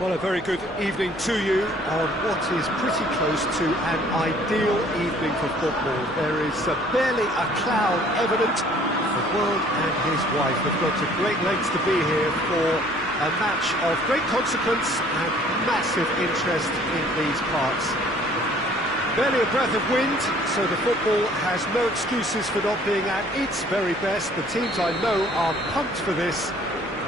Well, a very good evening to you on what is pretty close to an ideal evening for football. There is barely a cloud evident. The world and his wife have gone to great lengths to be here for a match of great consequence and massive interest in these parts. Barely a breath of wind, so the football has no excuses for not being at its very best. The teams I know are pumped for this.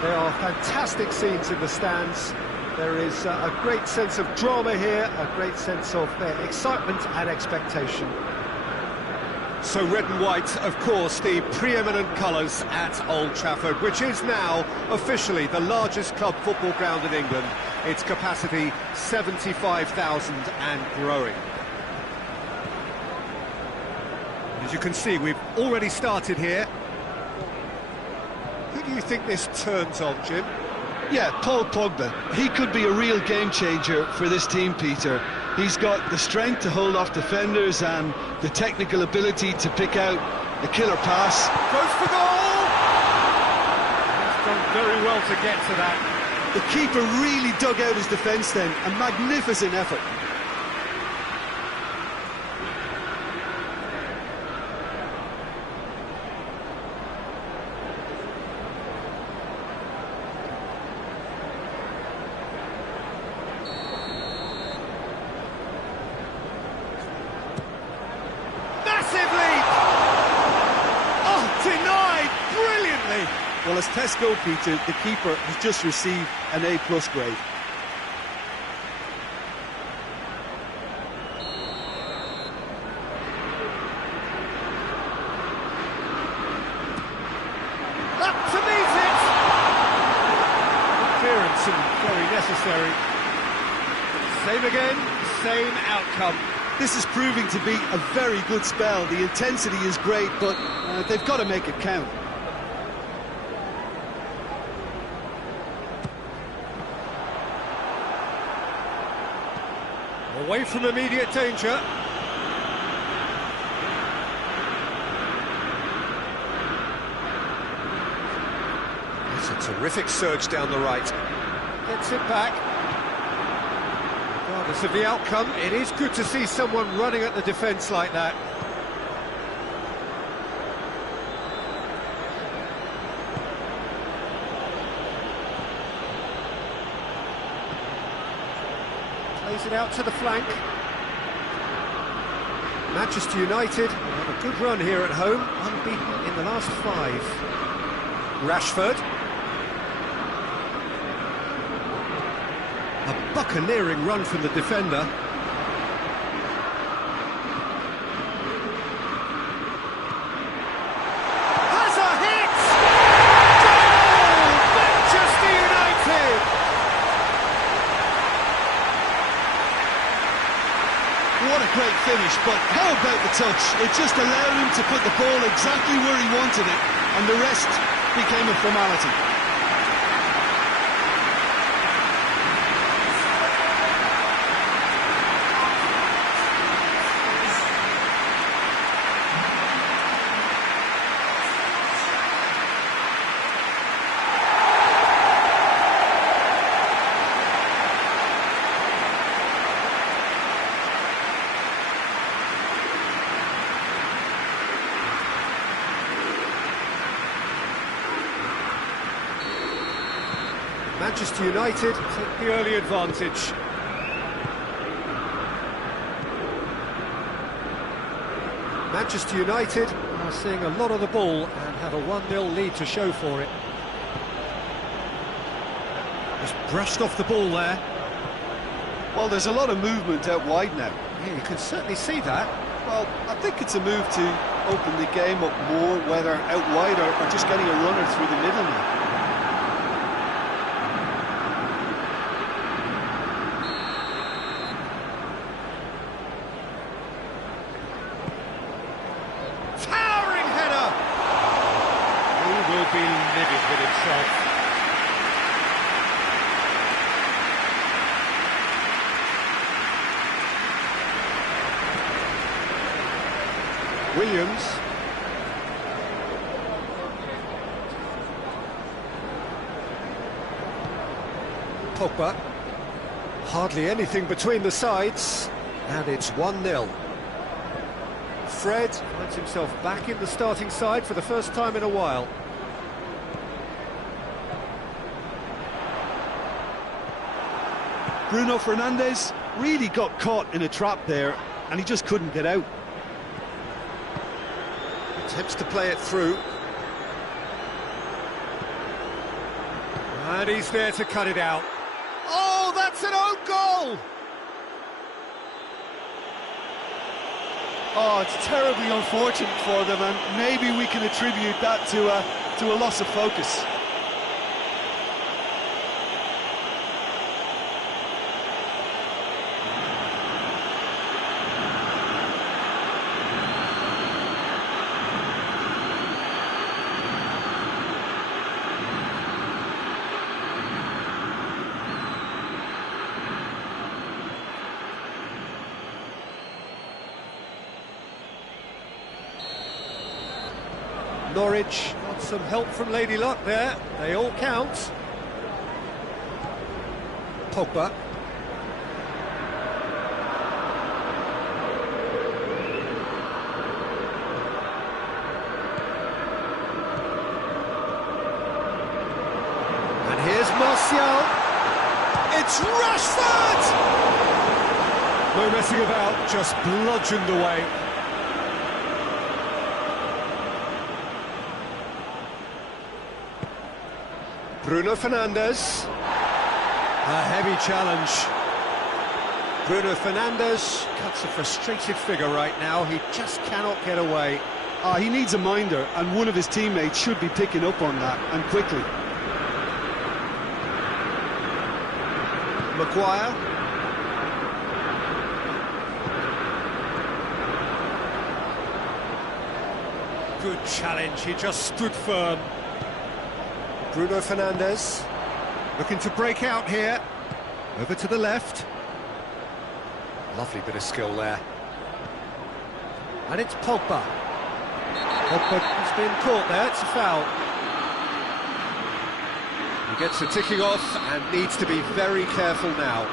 There are fantastic scenes in the stands. There is a great sense of drama here, a great sense of excitement and expectation. So red and white, of course, the preeminent colours at Old Trafford, which is now officially the largest club football ground in England. Its capacity 75,000 and growing. As you can see, we've already started here. Who do you think this turns on, Jim? Yeah, Paul Pogba. He could be a real game changer for this team, Peter. He's got the strength to hold off defenders and the technical ability to pick out a killer pass. Goes for goal! He's done very well to get to that. The keeper really dug out his defence then. A magnificent effort. Well, as tests go, Peter, the keeper has just received an A+ grade. Up to meet it! Clearance and very necessary. Same again, same outcome. This is proving to be a very good spell. The intensity is great, but they've got to make it count. Away from immediate danger. It's a terrific surge down the right. Gets it back. Regardless of the outcome, it is good to see someone running at the defence like that. Plays it out to the flank. Manchester United have a good run here at home, unbeaten in the last 5. Rashford. A buccaneering run from the defender. Has a hit! Goal! Manchester United! What a great finish, but how about the touch? It just allowed him to put the ball exactly where he wanted it, and the rest became a formality. Manchester United take the early advantage. Manchester United are seeing a lot of the ball and have a 1-0 lead to show for it. Just brushed off the ball there. Well, there's a lot of movement out wide now. Yeah, you can certainly see that. Well, I think it's a move to open the game up more, whether out wide or just getting a runner through the middle now. Be livid with himself. Williams. Pogba. Hardly anything between the sides, and it's 1-0. Fred finds himself back in the starting side for the first time in a while. Bruno Fernandes really got caught in a trap there, and he just couldn't get out. Attempts to play it through. And he's there to cut it out. Oh, that's an own goal! Oh, it's terribly unfortunate for them, and maybe we can attribute that to a loss of focus. Norwich got some help from Lady Luck there. They all count. Pogba. And here's Martial. It's Rashford! No messing about, just bludgeoned away. Bruno Fernandes. A heavy challenge. Bruno Fernandes cuts a frustrated figure right now. He just cannot get away. He needs a minder, and one of his teammates should be picking up on that, and quickly. Maguire. Good challenge, he just stood firm. Bruno Fernandes looking to break out here. Over to the left. Lovely bit of skill there. And it's Pogba. Pogba has been caught there, it's a foul. He gets the ticking off and needs to be very careful now.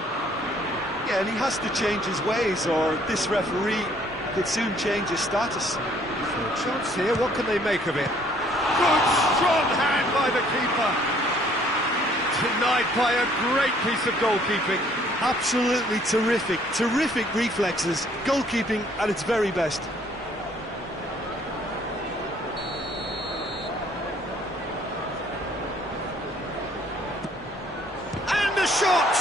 Yeah, and he has to change his ways, or this referee could soon change his status. So a chance here, what can they make of it? Good, strong hand by the keeper. Denied by a great piece of goalkeeping. Absolutely terrific, terrific reflexes. Goalkeeping at its very best. And the shot!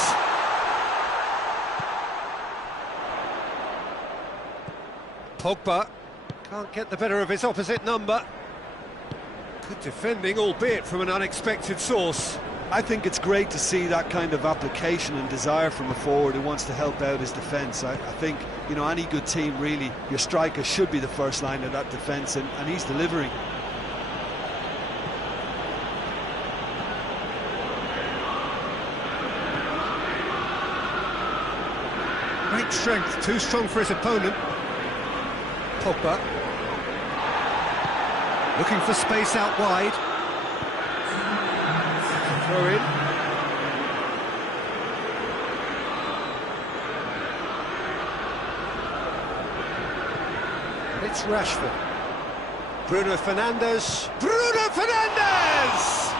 Pogba can't get the better of his opposite number. Good defending, albeit from an unexpected source. I think it's great to see that kind of application and desire from a forward who wants to help out his defence. I think, you know, any good team, really, your striker should be the first line of that defence, and he's delivering. Great strength, too strong for his opponent. Pogba. Looking for space out wide. Throw in. And it's Rashford. Bruno Fernandes. Bruno Fernandes!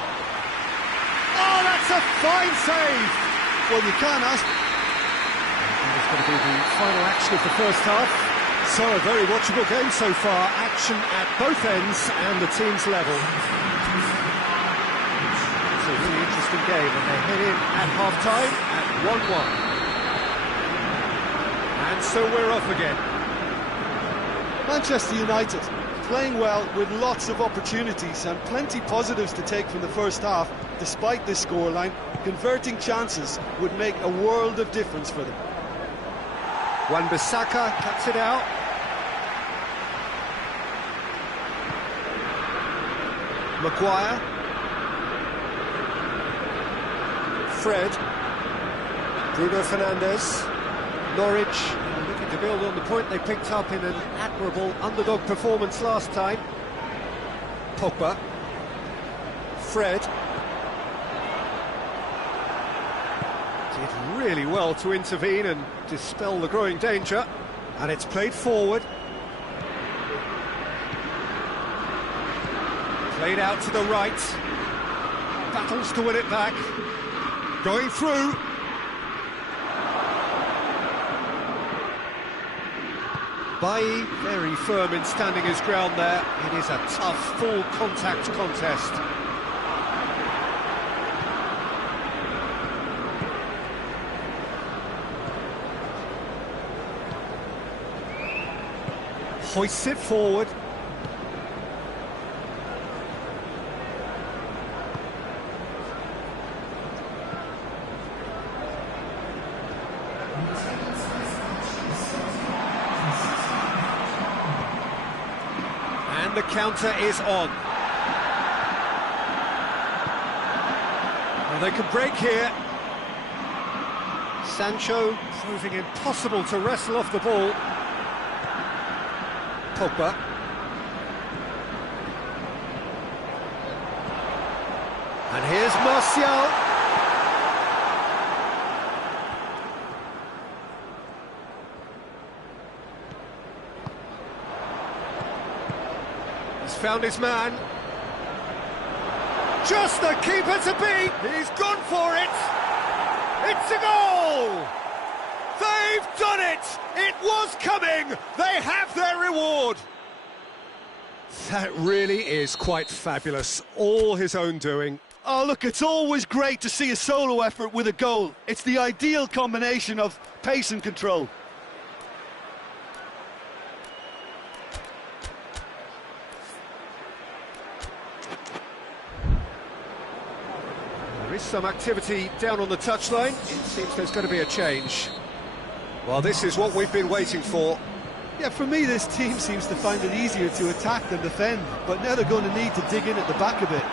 Oh, that's a fine save! Well, you can't ask. It's going to be the final action of the first half. So, a very watchable game so far. Action at both ends and the team's level. It's a really interesting game, and they head in at half-time at 1-1. And so we're off again. Manchester United playing well with lots of opportunities and plenty positives to take from the first half. Despite this scoreline, converting chances would make a world of difference for them. Wan-Bissaka cuts it out. Maguire. Fred. Bruno Fernandes. Norwich looking to build on the point they picked up in an admirable underdog performance last time. Pogba. Fred. Did really well to intervene and dispel the growing danger. And it's played forward. Played out to the right. Battles to win it back. Going through. Bailly very firm in standing his ground there. It is a tough, full contact contest. Hoists it forward. And the counter is on. Well, they can break here. Sancho proving impossible to wrestle off the ball. Pogba. And here's Martial. He's found his man. Just the keeper to beat. He's gone for it. It's a goal. They've done it! It was coming! They have their reward! That really is quite fabulous. All his own doing. Oh, look, it's always great to see a solo effort with a goal. It's the ideal combination of pace and control. There is some activity down on the touchline. It seems there's going to be a change. Well, this is what we've been waiting for. Yeah, for me, this team seems to find it easier to attack than defend, but now they're going to need to dig in at the back a bit.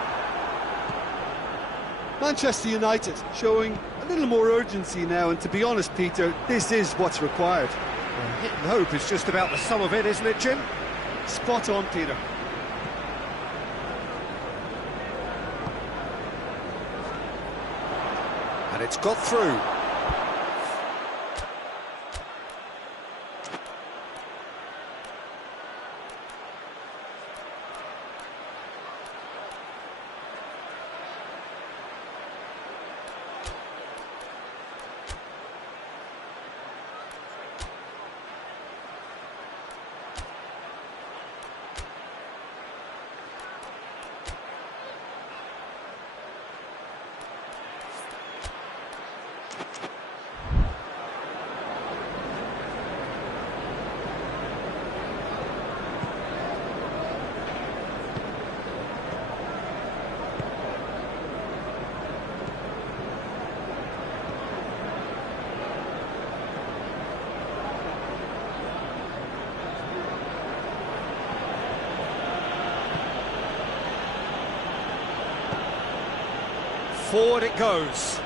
Manchester United showing a little more urgency now, and to be honest, Peter, this is what's required. Well, hit and hope is just about the sum of it, isn't it, Jim? Spot on, Peter. And it's got through. Forward it goes.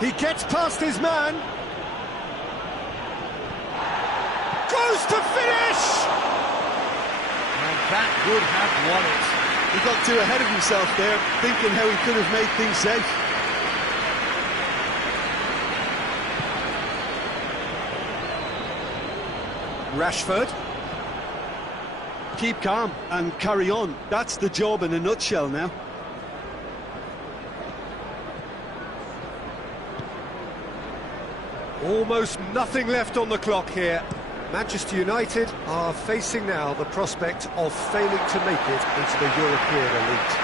He gets past his man. Goes to finish! And that would have won it. He got too ahead of himself there, thinking how he could have made things safe. Rashford. Keep calm and carry on. That's the job in a nutshell now. Almost nothing left on the clock here. Manchester United are facing now the prospect of failing to make it into the European elite.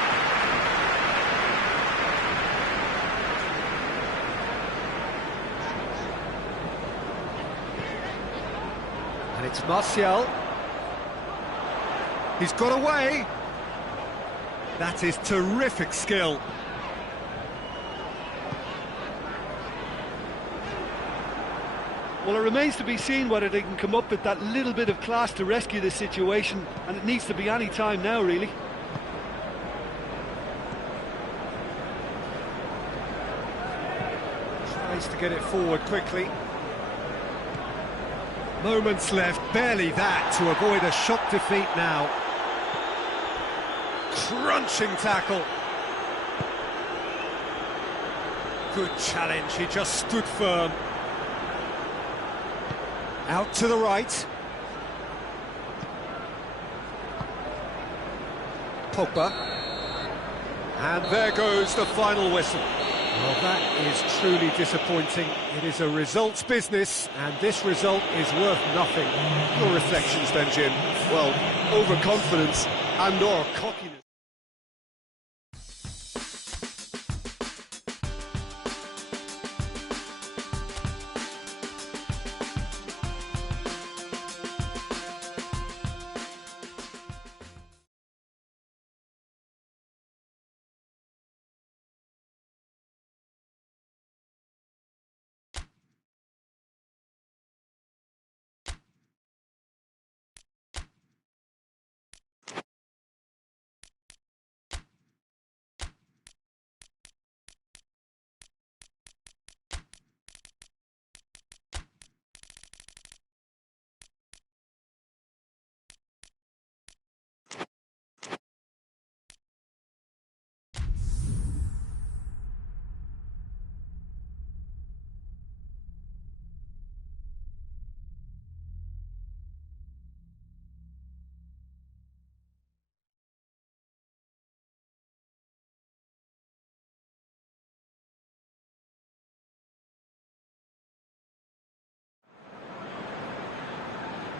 And it's Martial. He's got away. That is terrific skill. Well, it remains to be seen whether they can come up with that little bit of class to rescue this situation, and it needs to be any time now, really. Tries to get it forward quickly. Moments left, barely that, to avoid a shock defeat now. Crunching tackle. Good challenge, he just stood firm. Out to the right. Pogba. And there goes the final whistle. Well, that is truly disappointing. It is a results business, and this result is worth nothing. Your reflections then, Jim? Well, overconfidence and or cockiness.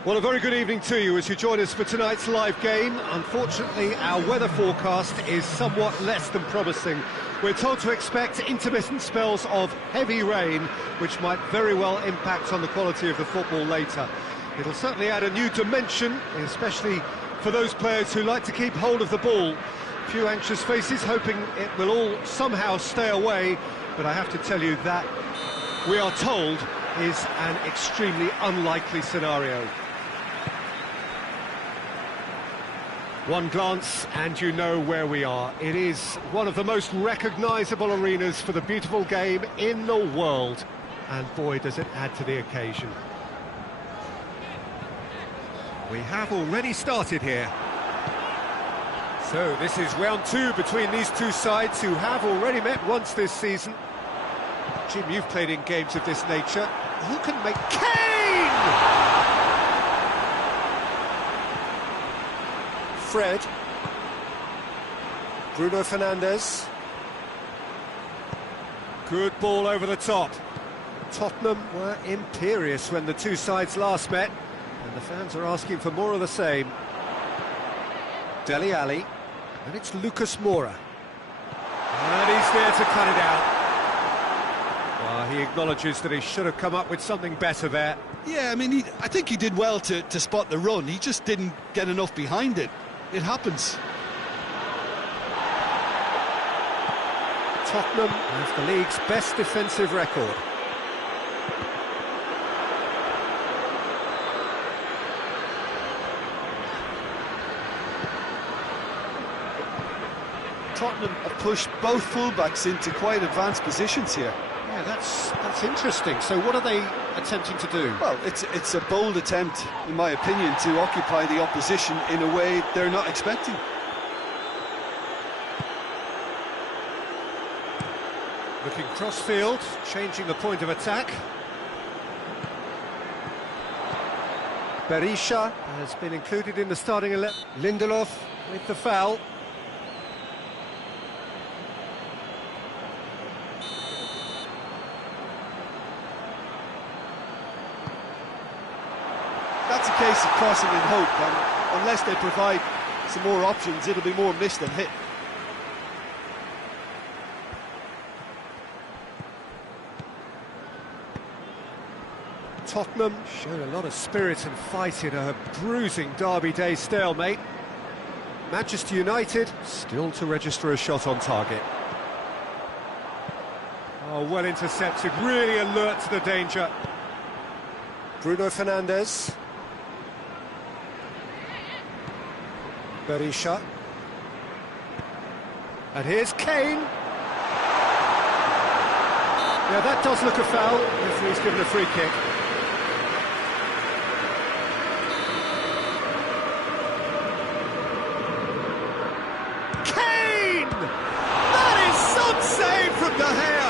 Well, a very good evening to you as you join us for tonight's live game. Unfortunately, our weather forecast is somewhat less than promising. We're told to expect intermittent spells of heavy rain, which might very well impact on the quality of the football later. It'll certainly add a new dimension, especially for those players who like to keep hold of the ball. A few anxious faces hoping it will all somehow stay away, but I have to tell you that we are told is an extremely unlikely scenario. One glance and you know where we are. It is one of the most recognisable arenas for the beautiful game in the world. And boy, does it add to the occasion. We have already started here. So this is round two between these two sides who have already met once this season. Jim, you've played in games of this nature. Who can make... Kane! Fred. Bruno Fernandes. Good ball over the top. Tottenham were imperious when the two sides last met, and the fans are asking for more of the same. Dele Alli, and it's Lucas Moura. And he's there to cut it out. Well, he acknowledges that he should have come up with something better there. Yeah, I mean, I think he did well to spot the run. He just didn't get enough behind it. It happens. Tottenham has the league's best defensive record. Tottenham have pushed both fullbacks into quite advanced positions here. Yeah, that's interesting. So what are they attempting to do? Well, it's a bold attempt, in my opinion, to occupy the opposition in a way they're not expecting. Looking cross-field, changing the point of attack. Berisha has been included in the starting 11. Lindelof with the foul. That's a case of crossing in hope, and unless they provide some more options, it'll be more miss than hit. Tottenham showed a lot of spirit and fight in a bruising Derby Day stalemate. Manchester United still to register a shot on target. Oh, well intercepted, really alert to the danger. Bruno Fernandes. Berisha. And here's Kane. Yeah, that does look a foul. Referee's given a free kick. Kane! That is some save from De Gea!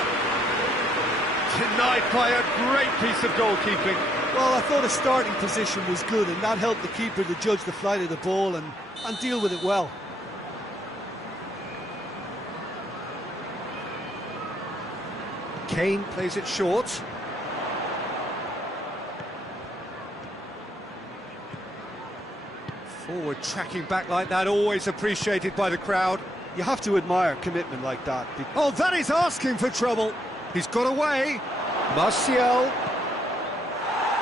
denied by a great piece of goalkeeping. Well, I thought his starting position was good, and that helped the keeper to judge the flight of the ball and deal with it well. Kane plays it short. Forward tracking back like that, always appreciated by the crowd. You have to admire commitment like that. Oh, that is asking for trouble. He's got away. Martial.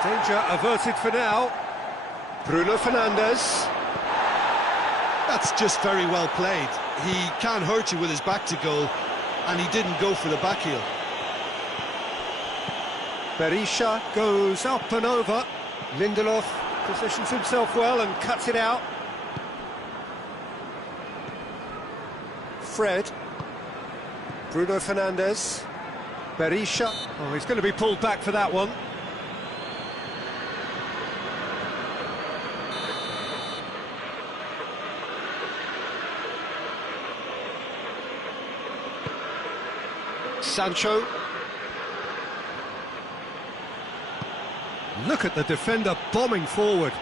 Danger averted for now. Bruno Fernandes. That's just very well played. He can't hurt you with his back to goal, and he didn't go for the back heel. Berisha goes up and over. Lindelof positions himself well and cuts it out. Fred. Bruno Fernandes. Berisha. Oh, he's going to be pulled back for that one. Sancho. Look at the defender bombing forward.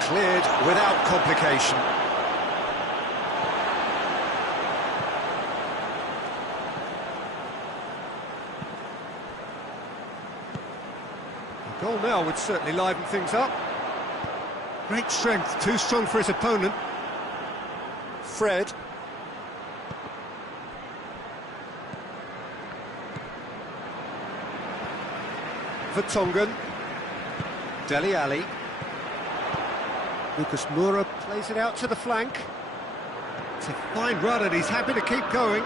Cleared without complication. A goal now would certainly liven things up. Great strength, too strong for his opponent. Fred. Vertonghen. Dele Alli. Lucas Moura plays it out to the flank. It's a fine run and he's happy to keep going.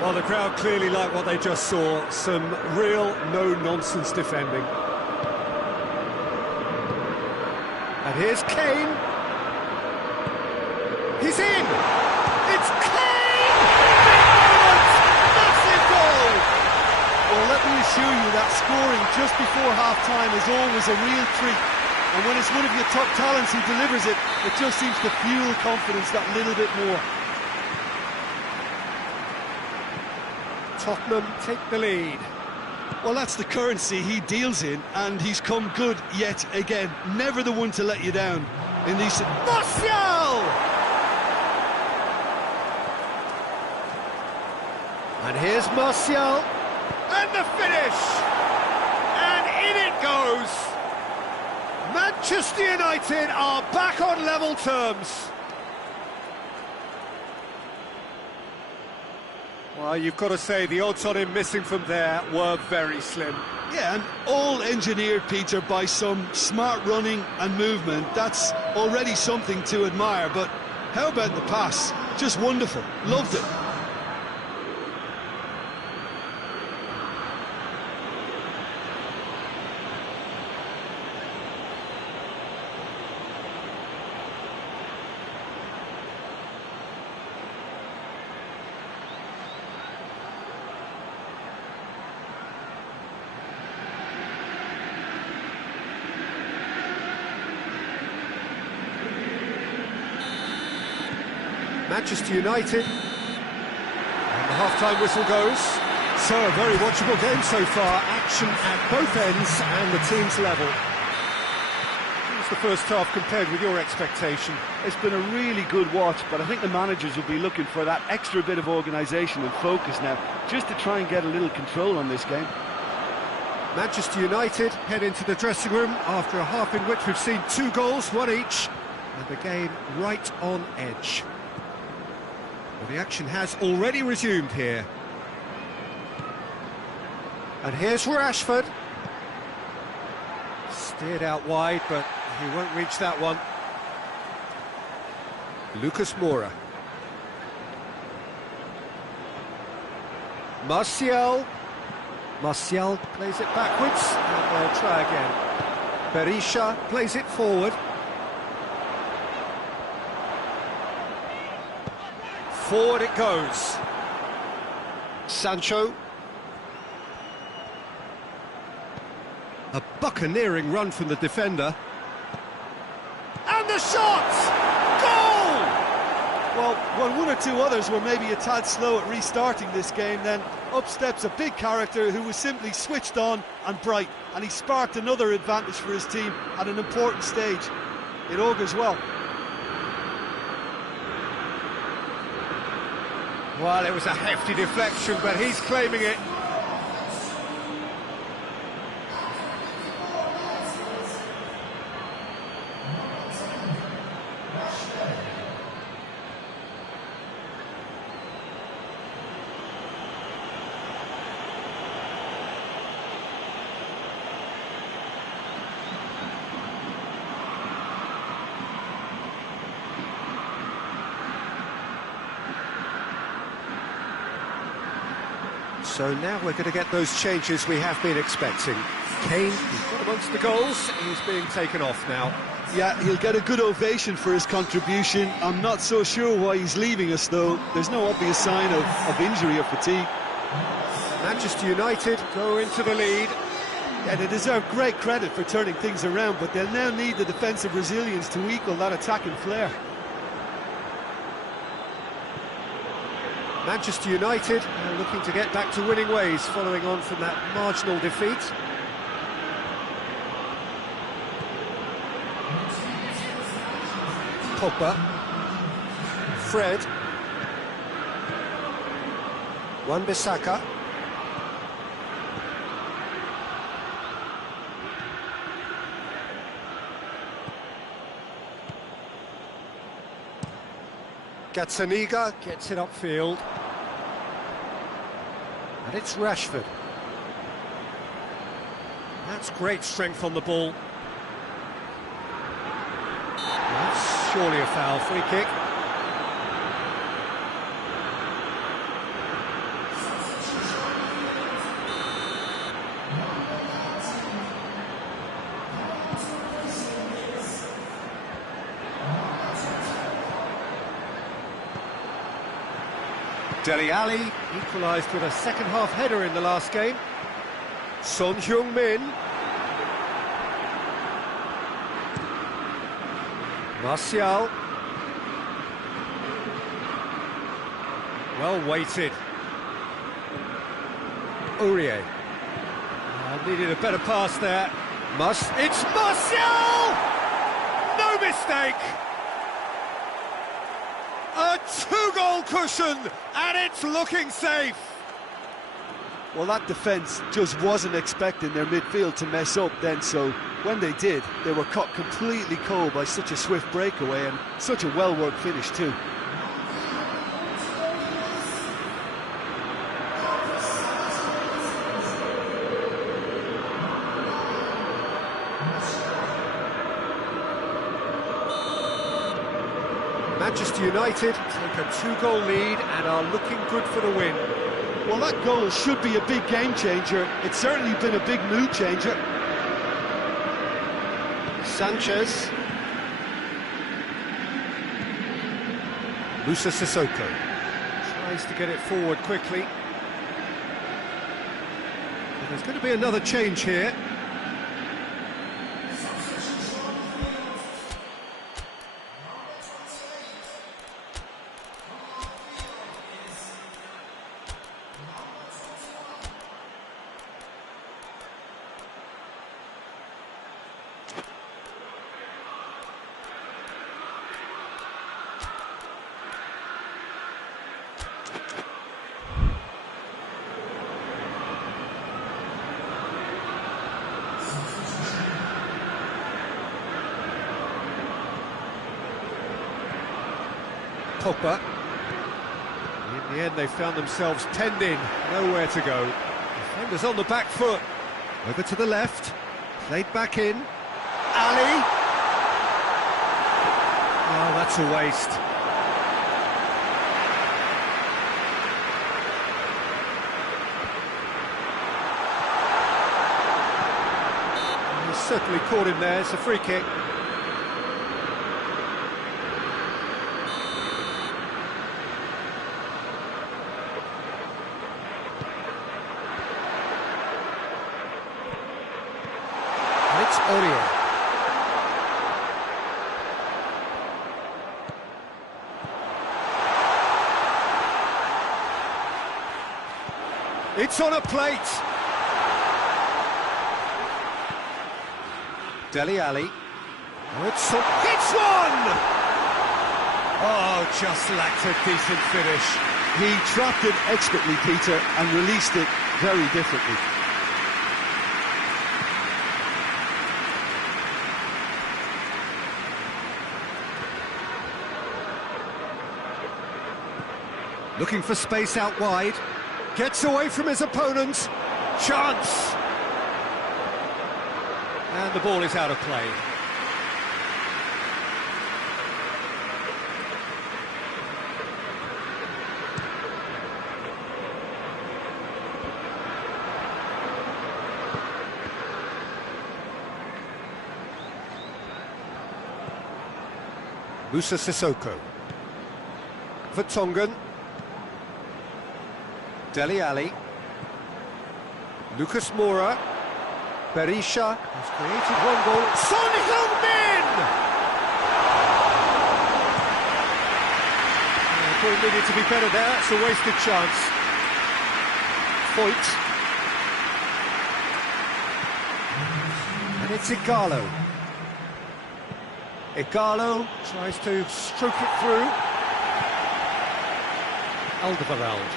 Well, the crowd clearly like what they just saw. Some real no-nonsense defending. And here's Kane. He's in! It's Kane! Massive goal! Well, let me assure you that scoring just before half-time is always a real treat. And when it's one of your top talents who delivers it, it just seems to fuel confidence that little bit more. Tottenham take the lead. Well, that's the currency he deals in, and he's come good yet again. Never the one to let you down in these... Martial! And here's Martial. And the finish! And in it goes! Manchester United are back on level terms. Well, you've got to say the odds on him missing from there were very slim. Yeah, and all engineered, Peter, by some smart running and movement. That's already something to admire, but how about the pass? Just wonderful. Loved it. Manchester United, and the half-time whistle goes. So a very watchable game so far, action at both ends and the teams level. What's the first half compared with your expectation? It's been a really good watch, but I think the managers will be looking for that extra bit of organisation and focus now, just to try and get a little control on this game. Manchester United head into the dressing room after a half in which we've seen 2 goals, 1 each, and the game right on edge. Well, the action has already resumed here. And here's Rashford. Steered out wide, but he won't reach that one. Lucas Moura. Martial. Martial plays it backwards, and they'll try again. Berisha plays it forward. Forward it goes. Sancho. A buccaneering run from the defender. And the shot! Goal! Well, when one or two others were maybe a tad slow at restarting this game, then up steps a big character who was simply switched on and bright, and he sparked another advantage for his team at an important stage. It augurs well. Well, it was a hefty deflection, but he's claiming it. So now we're going to get those changes we have been expecting. Kane, he's got amongst the goals, he's being taken off now. Yeah, he'll get a good ovation for his contribution. I'm not so sure why he's leaving us, though. There's no obvious sign of injury or fatigue. Manchester United go into the lead. Yeah, they deserve great credit for turning things around, but they'll now need the defensive resilience to equal that attacking flair. Manchester United are looking to get back to winning ways following on from that marginal defeat. Pogba. Fred. Wan-Bissaka. Gazzaniga gets it upfield. And it's Rashford. That's great strength on the ball. That's surely a foul. Free kick. Dele Alli equalised with a second-half header in the last game. Son Heung-min. Martial. Well weighted. Aurier. Needed a better pass there. It's Martial! No mistake! A two-goal cushion, and it's looking safe. Well, that defence just wasn't expecting their midfield to mess up then, so when they did, they were caught completely cold by such a swift breakaway and such a well-worked finish too. Manchester United take a two-goal lead and are looking good for the win. Well, that goal should be a big game changer. It's certainly been a big mood changer. Sanchez. Musa Sissoko tries to get it forward quickly. And there's going to be another change here. Pogba. In the end, they found themselves penned in, nowhere to go. Defenders on the back foot. Over to the left, played back in. Ali. Oh, that's a waste. He's certainly caught him there. It's a free kick. It's Aurier. It's on a plate. Dele Alli. Hits one! Oh, just lacked a decent finish. He trapped it expertly, Peter, and released it very differently. Looking for space out wide. Gets away from his opponent. Chance! And the ball is out of play. Musa Sissoko. Vertonghen. Dele Alli. Lucas Moura. Berisha has created one goal. Son Heung-min! Ball needed to be better there. It's a wasted chance. Foyt. And it's Igalo. Igalo tries to stroke it through. Alderweireld.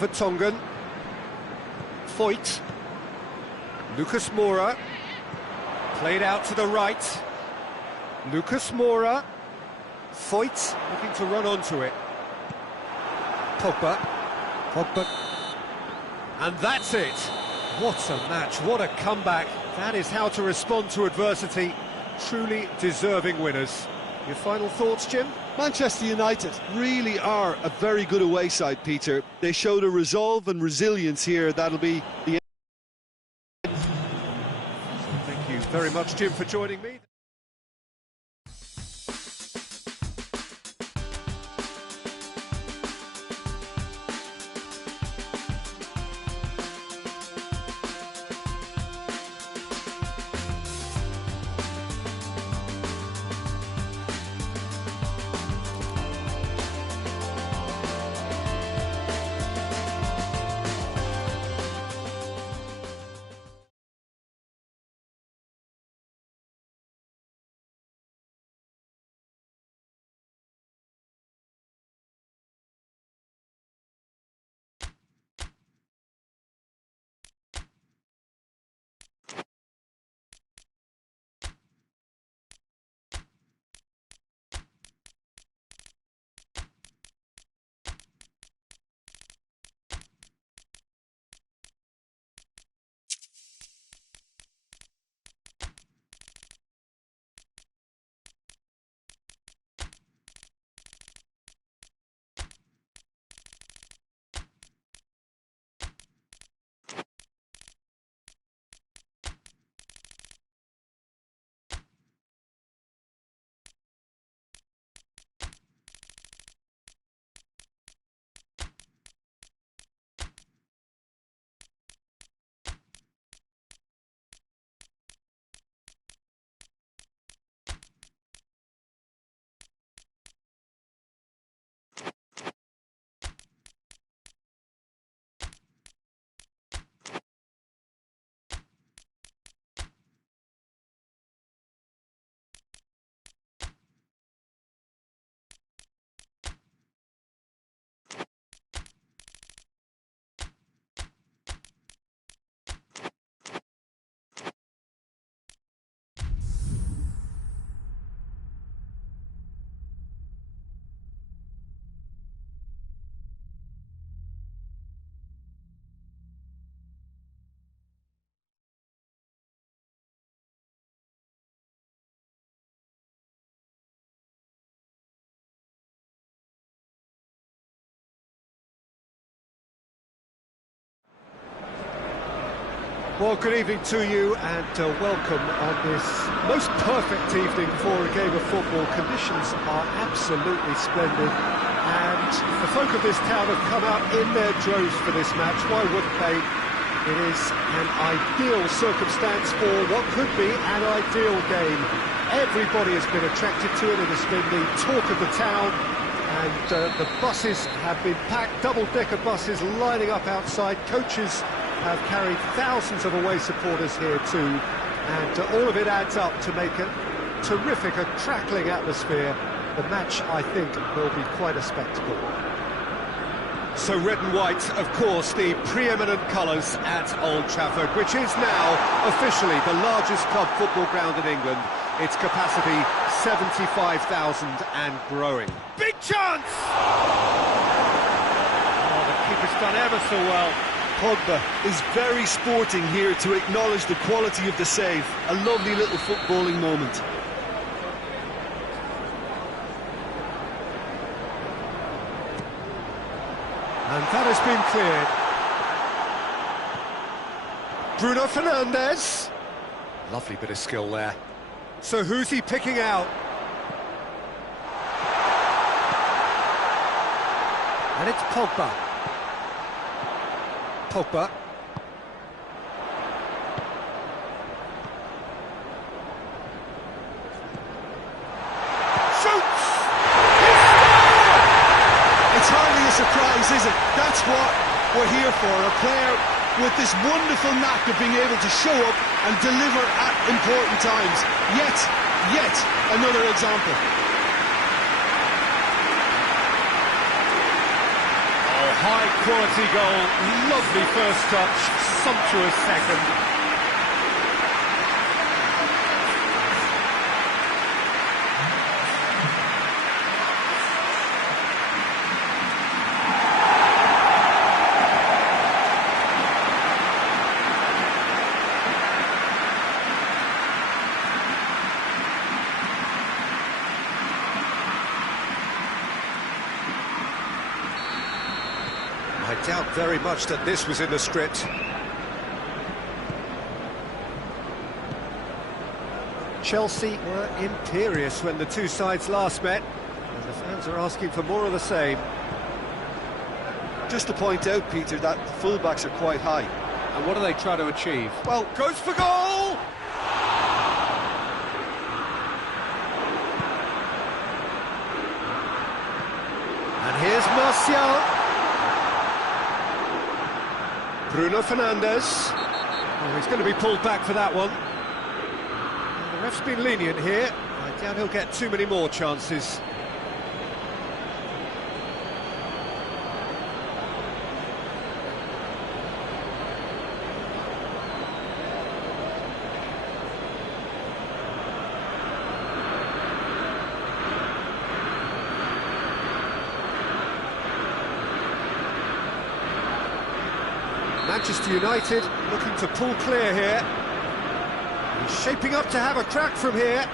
Vertonghen. Foyt. Lucas Moura. Played out to the right. Lucas Moura. Foyt looking to run onto it. Pogba. And that's it. What a match, what a comeback. That is how to respond to adversity. Truly deserving winners. Your final thoughts, Jim? Manchester United really are a very good away side, Peter. They showed a resolve and resilience here. That'll be the end. Thank you very much, Jim, for joining me. Well, good evening to you and welcome on this most perfect evening for a game of football. Conditions are absolutely splendid and the folk of this town have come out in their droves for this match. Why wouldn't they? It is an ideal circumstance for what could be an ideal game. Everybody has been attracted to it. It has been the talk of the town And the buses have been packed, double-decker buses lining up outside. Coaches have carried thousands of away supporters here too, and all of it adds up to make a terrific, a crackling atmosphere. The match, I think, will be quite a spectacle. So red and white, of course, the preeminent colours at Old Trafford, which is now officially the largest club football ground in England. Its capacity 75,000 and growing. Big chance! Oh, the keeper's done ever so well. Pogba is very sporting here to acknowledge the quality of the save. A lovely little footballing moment. And that has been cleared. Bruno Fernandes. Lovely bit of skill there. So who's he picking out? And it's Pogba. Pogba. Shoots! It's hardly a surprise, is it? That's what we're here for. A player with this wonderful knack of being able to show up and deliver at important times. Yet another example. Oh, high quality goal, lovely first touch, sumptuous second. I doubt very much that this was in the script. Chelsea were imperious when the two sides last met, and the fans are asking for more of the same. Just to point out, Peter, that the fullbacks are quite high. And what do they try to achieve? Well, goes for goal! And here's Martial. Bruno Fernandes. Oh, he's going to be pulled back for that one. And the ref's been lenient here. I doubt he'll get too many more chances. Manchester United looking to pull clear here. He's shaping up to have a crack from here.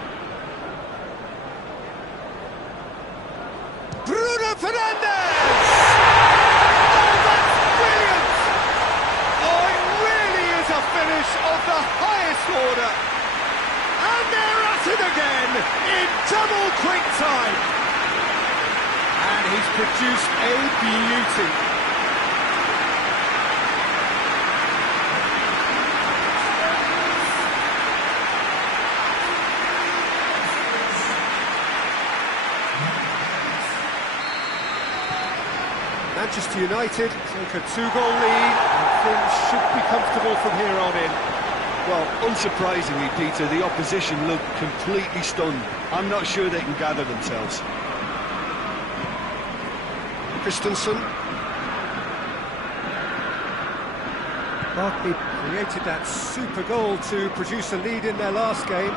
Bruno Fernandes! Oh, that's brilliant! Oh, it really is a finish of the highest order. And they're at it again in double quick time. And he's produced a beauty. Manchester United take a two-goal lead, and things should be comfortable from here on in. Well, unsurprisingly, Peter, the opposition look completely stunned. I'm not sure they can gather themselves. Christensen. Barkley created that super goal to produce a lead in their last game.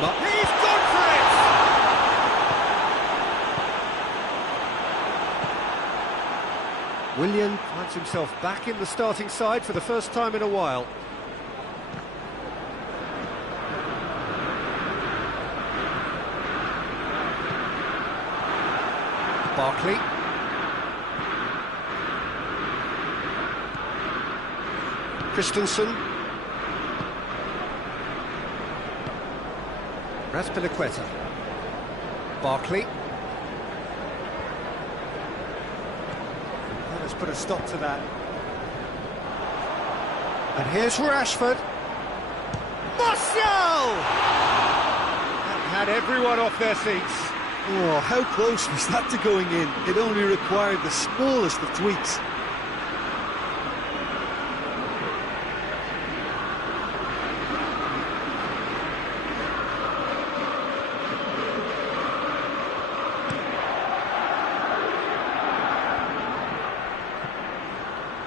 He's gone for it! Willian finds himself back in the starting side for the first time in a while. Barkley. Christensen. Raspilicueta. Barkley. Let's put a stop to that. And here's Rashford. Martial! That had everyone off their seats. Oh, how close was that to going in? It only required the smallest of tweaks.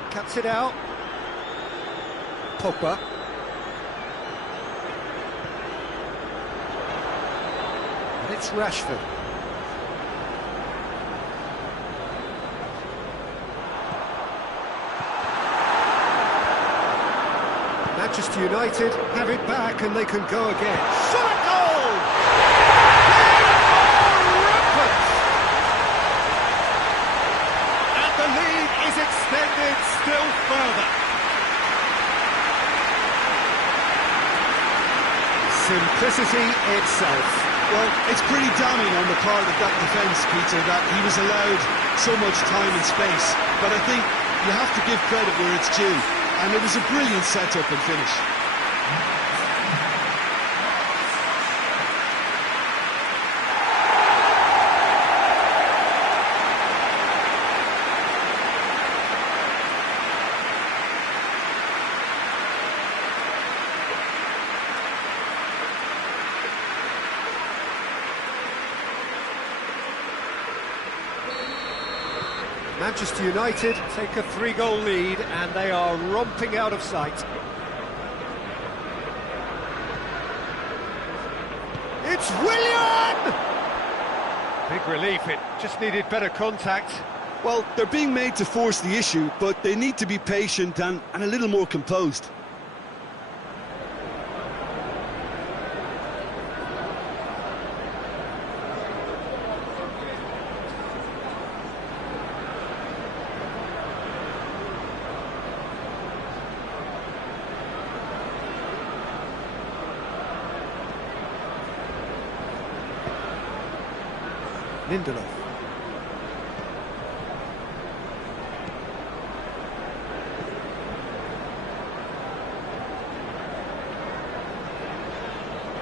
Cuts it out. Pogba. And it's Rashford. Manchester United have it back and they can go again. Shot at goal! Rampant! And the lead is extended still further. Simplicity itself. Well, it's pretty damning on the part of that defence, Peter, that he was allowed so much time and space. But I think you have to give credit where it's due. And it was a brilliant setup and finish. Manchester United take a 3-goal lead and they are romping out of sight. It's Willian! Big relief, it just needed better contact. Well, they're being made to force the issue, but they need to be patient and a little more composed. Lindelof.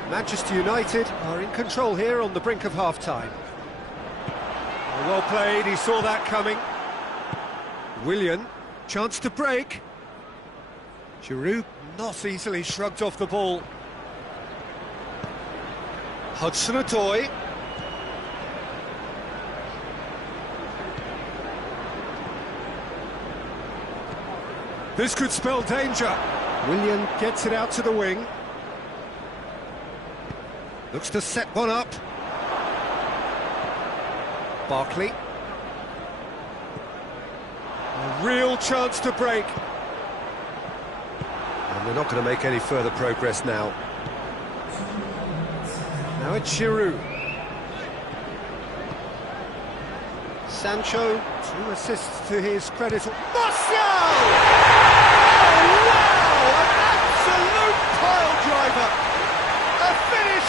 Manchester United are in control here on the brink of half-time. Well played, he saw that coming. Willian, chance to break. Giroud not easily shrugged off the ball. Hudson-Odoi. This could spell danger. Willian gets it out to the wing. Looks to set one up. Barkley. A real chance to break. And they're not going to make any further progress now. Now it's Giroud. Sancho, 2 assists to his credit. Martial!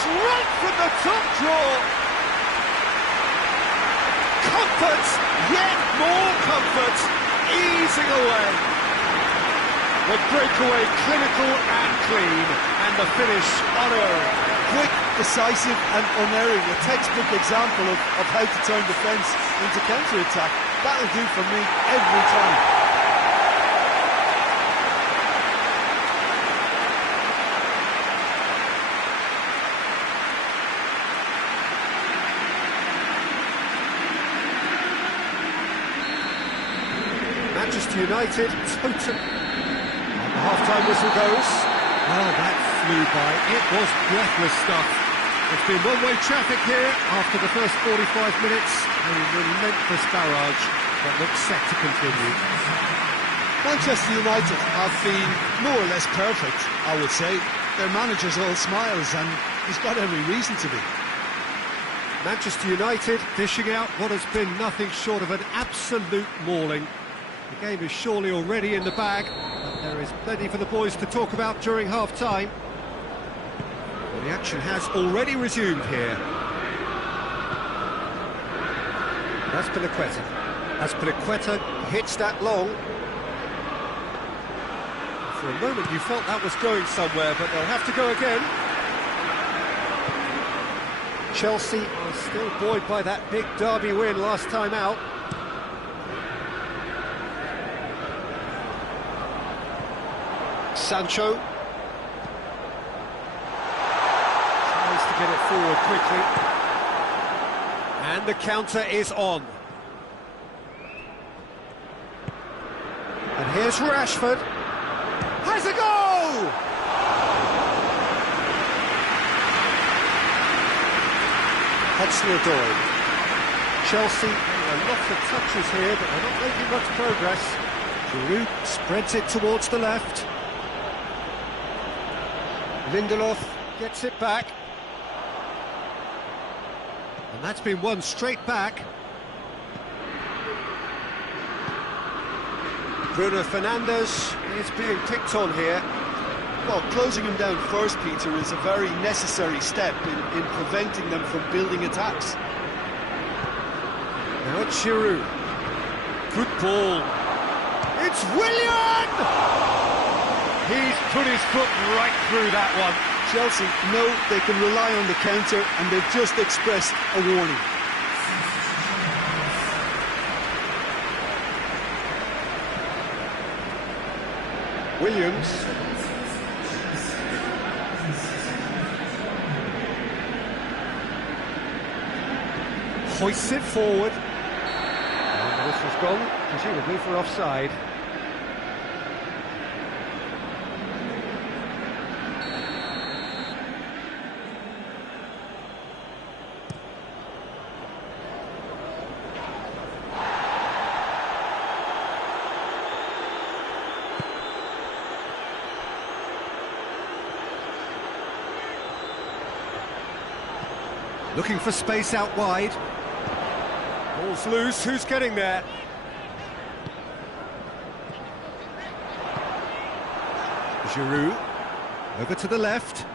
Right from the top draw. Comfort, yet more comfort, easing away. The breakaway clinical and clean, and the finish unerring. Quick, decisive and unerring, a textbook example of how to turn defence into counter-attack. That'll do for me every time. Manchester United, total. The half-time whistle goes. Well, that flew by. It was breathless stuff. It's been one-way traffic here after the first 45 minutes. A relentless barrage that looks set to continue. Manchester United have been more or less perfect, I would say. Their manager's all smiles and he's got every reason to be. Manchester United dishing out what has been nothing short of an absolute mauling. The game is surely already in the bag, but there is plenty for the boys to talk about during half-time. Well, the action has already resumed here. Azpilicueta hits that long. For a moment you felt that was going somewhere, but they'll have to go again. Chelsea are still buoyed by that big derby win last time out. Sancho tries to get it forward quickly, and the counter is on. And here's Rashford. Has a goal! Hudson-Odoi. Chelsea a lot of touches here, but they're not making much progress. Giroud spreads it towards the left. Lindelof gets it back. And that's been won straight back. Bruno Fernandes is being picked on here. Well, closing him down first, Peter, is a very necessary step in preventing them from building attacks. Now it's Giroud. Good ball. It's Willian! He's put his foot right through that one. Chelsea know they can rely on the counter, and they've just expressed a warning. Williams. Hoists it forward. And the whistle's gone, presumably for offside. Looking for space out wide. Ball's loose, who's getting there? Giroud, over to the left.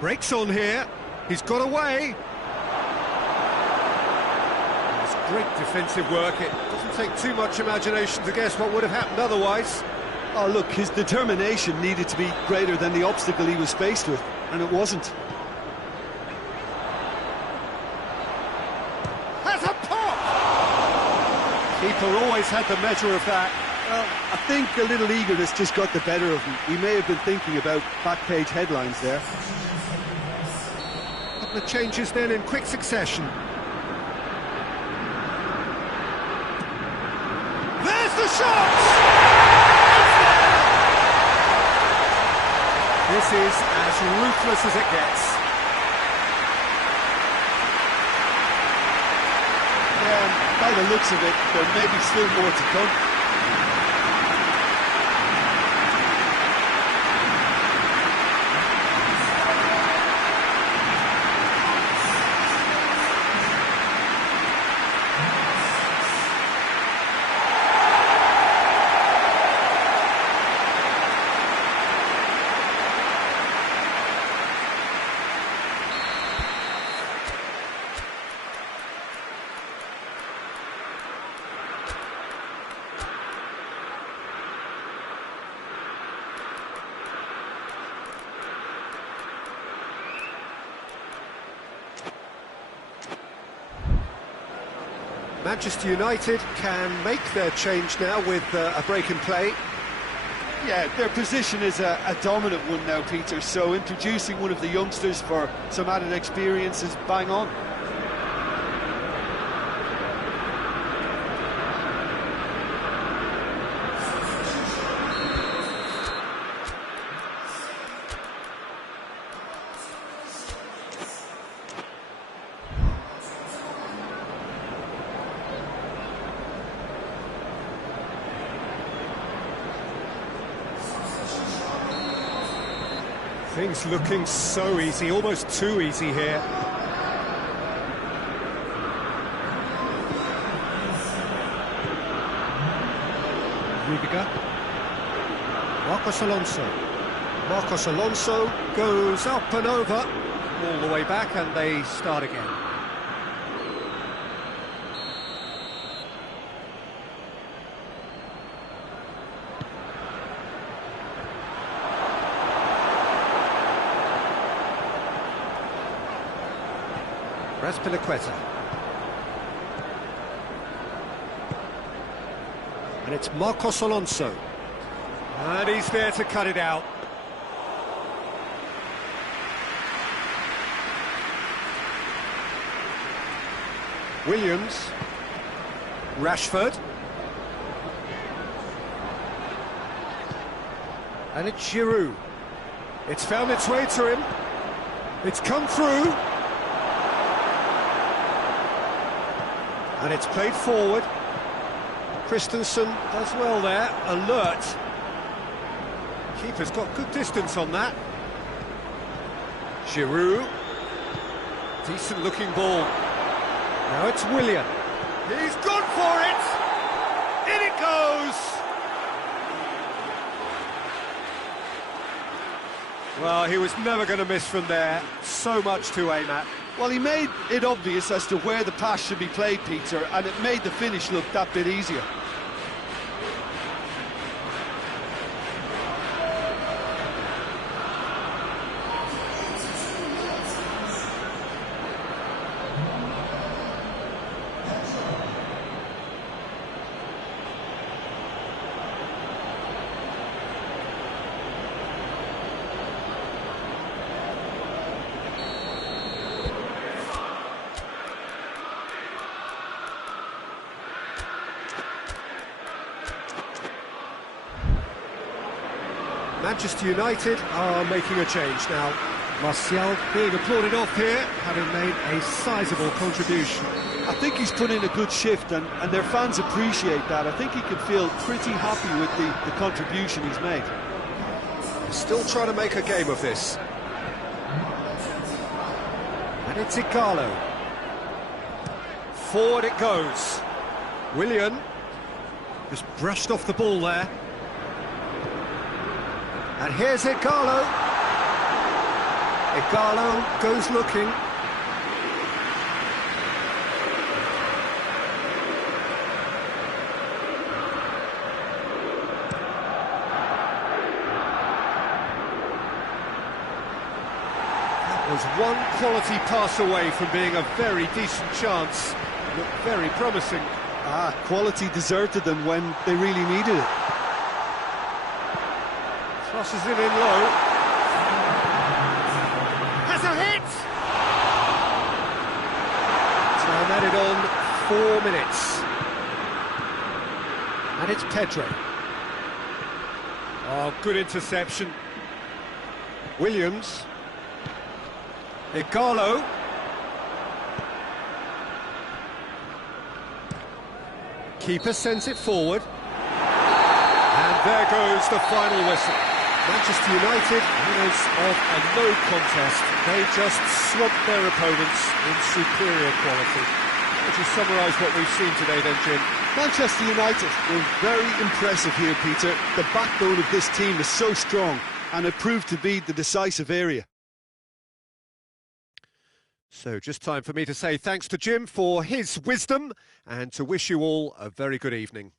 Breaks on here, he's got away. It's great defensive work, it doesn't take too much imagination to guess what would have happened otherwise. Oh, look, his determination needed to be greater than the obstacle he was faced with, and it wasn't. Keeper always had the measure of that. Well, I think a little eagerness just got the better of him. He may have been thinking about back-page headlines there. A couple of changes then in quick succession. There's the shot! This is as ruthless as it gets. By the looks of it, there may be still more to come. Manchester United can make their change now with a break in play. Yeah, their position is a dominant one now, Peter, so introducing one of the youngsters for some added experience is bang on. Things looking so easy, almost too easy here. Rudiger. Marcos Alonso. Marcos Alonso goes up and over, all the way back, and they start again. Azpilicueta. And it's Marcos Alonso. And he's there to cut it out. Williams. Rashford. And it's Giroud. It's found its way to him. It's come through. And it's played forward. Christensen does well there, alert. Keeper's got good distance on that. Giroud. Decent looking ball. Now it's Willian. He's gone for it! In it goes! Well, he was never going to miss from there. So much to aim at. Well, he made it obvious as to where the pass should be played, Peter, and it made the finish look that bit easier. Manchester United are making a change now. Martial being applauded off here, having made a sizable contribution. I think he's put in a good shift, and their fans appreciate that. I think he can feel pretty happy with the contribution he's made. Still trying to make a game of this. And it's Igalo. Forward it goes. Willian just brushed off the ball there. And here's Igalo. Igalo goes looking. That was one quality pass away from being a very decent chance. Looked very promising. Quality deserted them when they really needed it. Crosses it in low. Has a hit! Time added on 4 minutes. And it's Pedro. Oh, good interception. Williams. Igalo. Keeper sends it forward. And there goes the final whistle. Manchester United, winners of a no contest. They just swamped their opponents in superior quality. Would you summarise what we've seen today then, Jim? Manchester United were very impressive here, Peter. The backbone of this team is so strong, and it proved to be the decisive area. So just time for me to say thanks to Jim for his wisdom and to wish you all a very good evening.